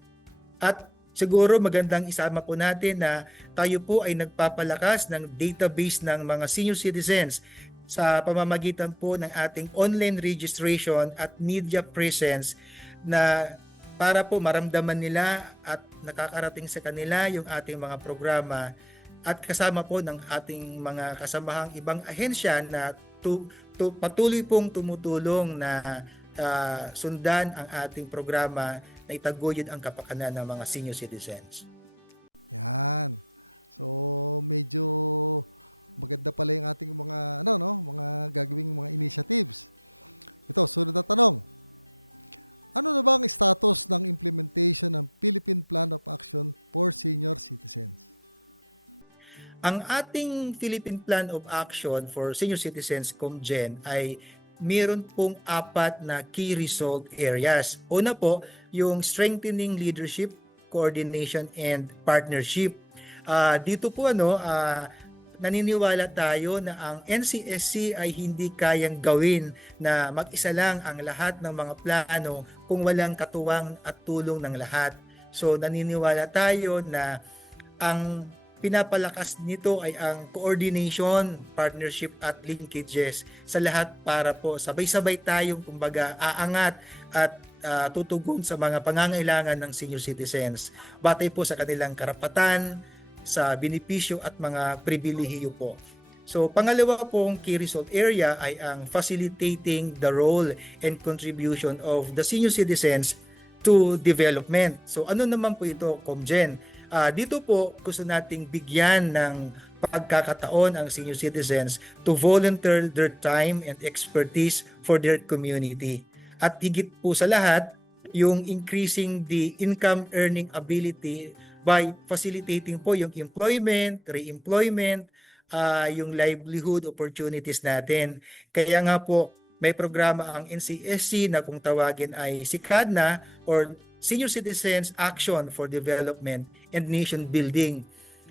At siguro magandang isama po natin na tayo po ay nagpapalakas ng database ng mga senior citizens sa pamamagitan po ng ating online registration at media presence na para po maramdaman nila at nakakarating sa kanila yung ating mga programa at kasama po ng ating mga kasamahang ibang ahensya na patuloy pong tumutulong na sundan ang ating programa na itaguyod ang kapakanan ng mga senior citizens. Yan. So medyo maganda pala yung ating mga mga gagawing mga initiatives. Ito, sunod na tanong. Ano na ba ang status ng implementation ng Philippine Plan of Action for Senior Citizens? Ang ating Philippine Plan of Action for Senior Citizens, Comgen, ay meron pong 4 na key result areas. Una po, yung strengthening leadership, coordination, and partnership. Dito po naniniwala tayo na ang NCSC ay hindi kayang gawin na mag-isa lang ang lahat ng mga plano kung walang katuwang at tulong ng lahat. So naniniwala tayo na ang pinapalakas nito ay ang coordination, partnership at linkages sa lahat para po sabay-sabay tayong kumbaga aangat at tutugon sa mga pangangailangan ng senior citizens batay po sa kanilang karapatan, sa benepisyo at mga pribilehiyo po. So pangalawa pong key result area ay ang facilitating the role and contribution of the senior citizens to development. So ano naman po ito, Comgen? Dito po gusto nating bigyan ng pagkakataon ang senior citizens to volunteer their time and expertise for their community. At higit po sa lahat, yung increasing the income earning ability by facilitating po yung employment, re-employment, yung livelihood opportunities natin. Kaya nga po may programa ang NCSC na kung tawagin ay SICADNA or Senior Citizens Action for Development and Nation Building.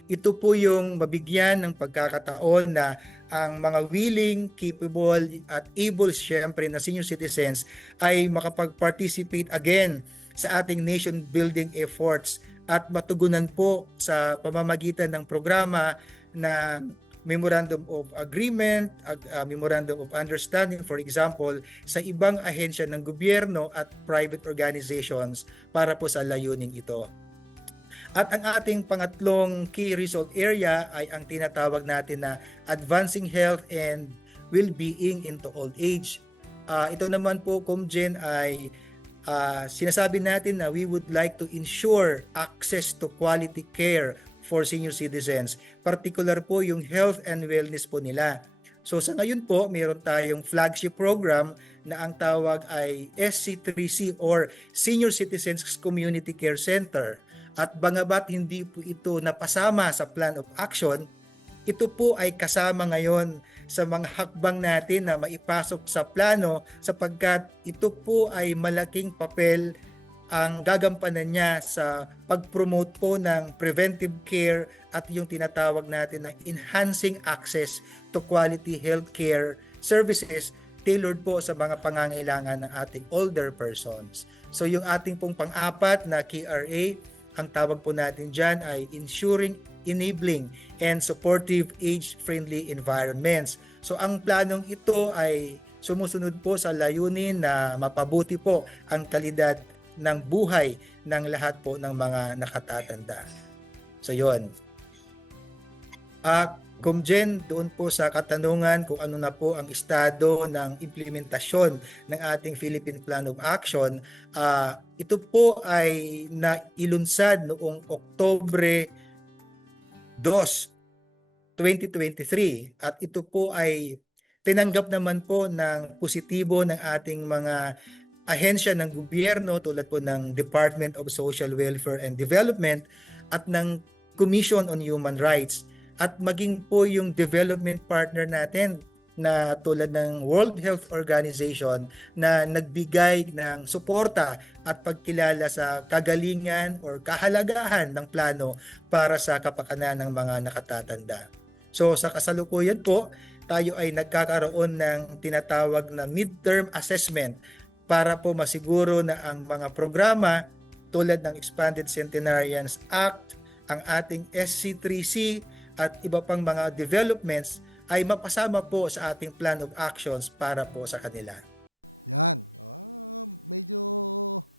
Ito po yung mabigyan ng pagkakataon na ang mga willing, capable at able syempre na senior citizens ay makapag-participate again sa ating nation building efforts at matugunan po sa pamamagitan ng programa na Memorandum of Agreement, Memorandum of Understanding, for example, sa ibang ahensya ng gobyerno at private organizations para po sa layuning ito. At ang ating pangatlong key result area ay ang tinatawag natin na advancing health and well-being into old age. Ito naman po, Comgen, ay sinasabi natin na we would like to ensure access to quality care for senior citizens, particular po yung health and wellness po nila. So sa ngayon po, mayroon tayong flagship program na ang tawag ay SC3C or Senior Citizens Community Care Center. At bangabat hindi po ito napasama sa Plan of Action, ito po ay kasama ngayon sa mga hakbang natin na maipasok sa plano sapagkat ito po ay malaking papel ang gagampanan niya sa pag-promote po ng preventive care at yung tinatawag natin na enhancing access to quality healthcare services tailored po sa mga pangangailangan ng ating older persons. So yung ating pong pang-apat na KRA, ang tawag po natin dyan ay ensuring, enabling, and supportive age-friendly environments. So ang planong ito ay sumusunod po sa layunin na mapabuti po ang kalidad ng buhay ng lahat po ng mga nakatatanda. So yun. Comjen, doon po sa katanungan kung ano na po ang estado ng implementasyon ng ating Philippine Plan of Action, ito po ay nailunsad noong Oktubre 2, 2023 at ito po ay tinanggap naman po ng positibo ng ating mga ahensya ng gobyerno tulad po ng Department of Social Welfare and Development at ng Commission on Human Rights at maging po yung development partner natin na tulad ng World Health Organization na nagbigay ng suporta at pagkilala sa kagalingan or kahalagahan ng plano para sa kapakanan ng mga nakatatanda. So sa kasalukuyan po, tayo ay nagkakaroon ng tinatawag na midterm assessment para po masiguro na ang mga programa tulad ng Expanded Centenarians Act, ang ating SC3C at iba pang mga developments ay mapasama po sa ating plan of actions para po sa kanila. Yan. Medyo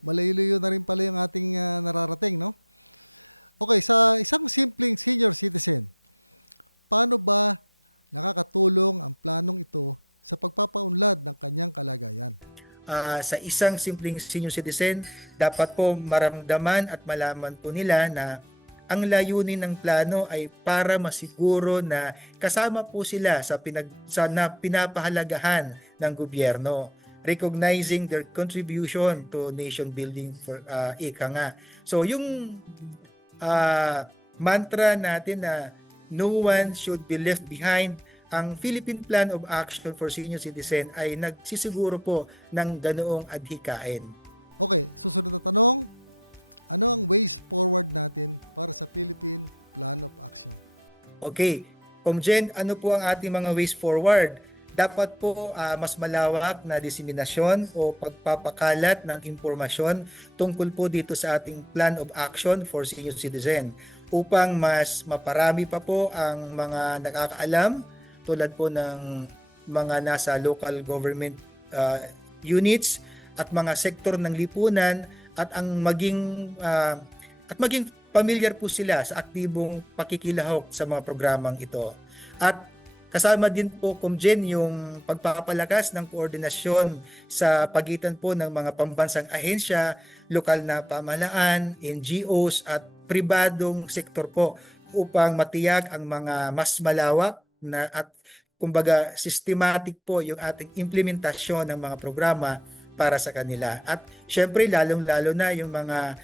malayo-layo na rin pala yung ating nararating, no? Okay, sa isang simpleng senior citizen, paano ba nakakatulong ang planong ito sa pagpapaunlad ng kanyang kalagayan? Sa isang simpleng senior citizen, dapat po maramdaman at malaman po nila na ang layunin ng plano ay para masiguro na kasama po sila sa pinapahalagahan ng gobyerno, recognizing their contribution to nation building for ika nga. So yung mantra natin na no one should be left behind, ang Philippine Plan of Action for Senior Citizen ay nagsisiguro po ng ganoong adhikain. Okay, susunod na tanong. Ano ang ways forward natin para sa Philippine Plan of Action? Okay, Comjen, ano po ang ating mga ways forward? Dapat po mas malawak na diseminasyon o pagpapakalat ng impormasyon tungkol po dito sa ating Plan of Action for Senior Citizen upang mas maparami pa po ang mga nakakaalam tulad po ng mga nasa local government units at mga sektor ng lipunan at maging familiar po sila sa aktibong pakikilahok sa mga programang ito. At kasama din po, Comjen, yung pagpapalakas ng koordinasyon sa pagitan po ng mga pambansang ahensya, lokal na pamahalaan, NGOs at pribadong sektor po upang matiyak ang mga mas malawak na at kumbaga systematic po yung ating implementasyon ng mga programa para sa kanila. At syempre lalong-lalo na yung mga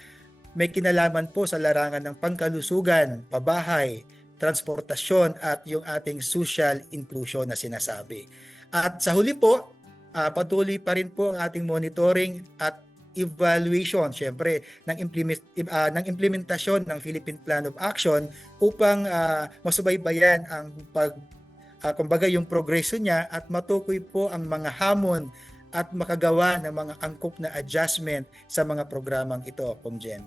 may kinalaman po sa larangan ng pangkalusugan, pabahay, transportasyon at yung ating social inclusion na sinasabi. At sa huli po, patuloy pa rin po ang ating monitoring at evaluation syempre ng implementasyon ng Philippine Plan of Action upang masubaybayan ang kumbaga yung progreso niya at matukoy po ang mga hamon at makagawa ng mga angkop na adjustment sa mga programang ito, Comjen.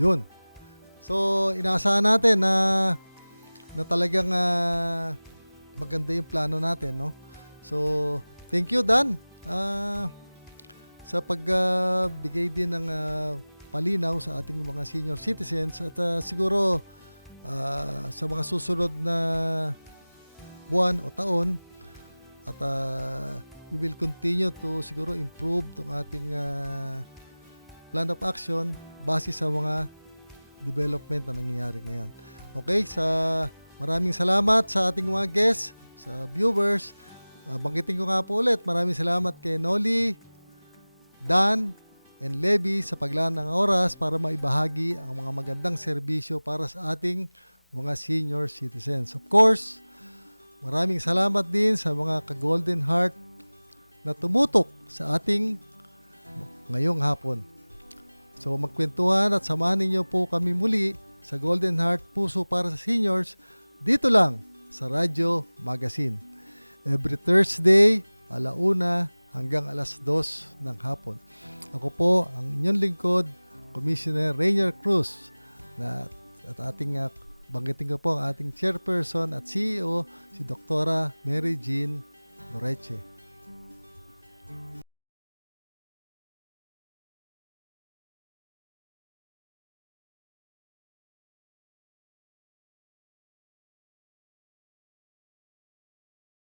Yun. So, inaasahan natin na talagang maganda yung plano natin, no? So, thank you, Dan, sa pagbigay din ng palinaw sa ating mga senior citizens at siguro sa mga susunod na buwan o taon at we will continue to siguro improve itong ating plan of action base sa mga development na nangyayari ngayon. Okay, maraming salamat sa ating mga guests, sa viewers. Banggitin ko nga po ulit, maraming salamat kay Noli, Dan, and Levi sa paglaan ng oras para maibahagi ang mga magandang serbisyo para sa ating mga senior citizens. Of course, maraming salamat din sa mga ka-Golden Heart na tumutok sa ating ngayong hapon. So magkwentuhan at samahan ninyo po kami muli sa Golden Heart Puso para sa Seniors dito lang sa Radyo Magazine. Every Thursday, 1:00 hanggang 2:00 ng hapon. Ako po ang inyong lingkod, Commissioner Rainier Cruz, at ating banggitin ko po ang ating chairperson at CEO, si Dr. Mary Jean Noreche.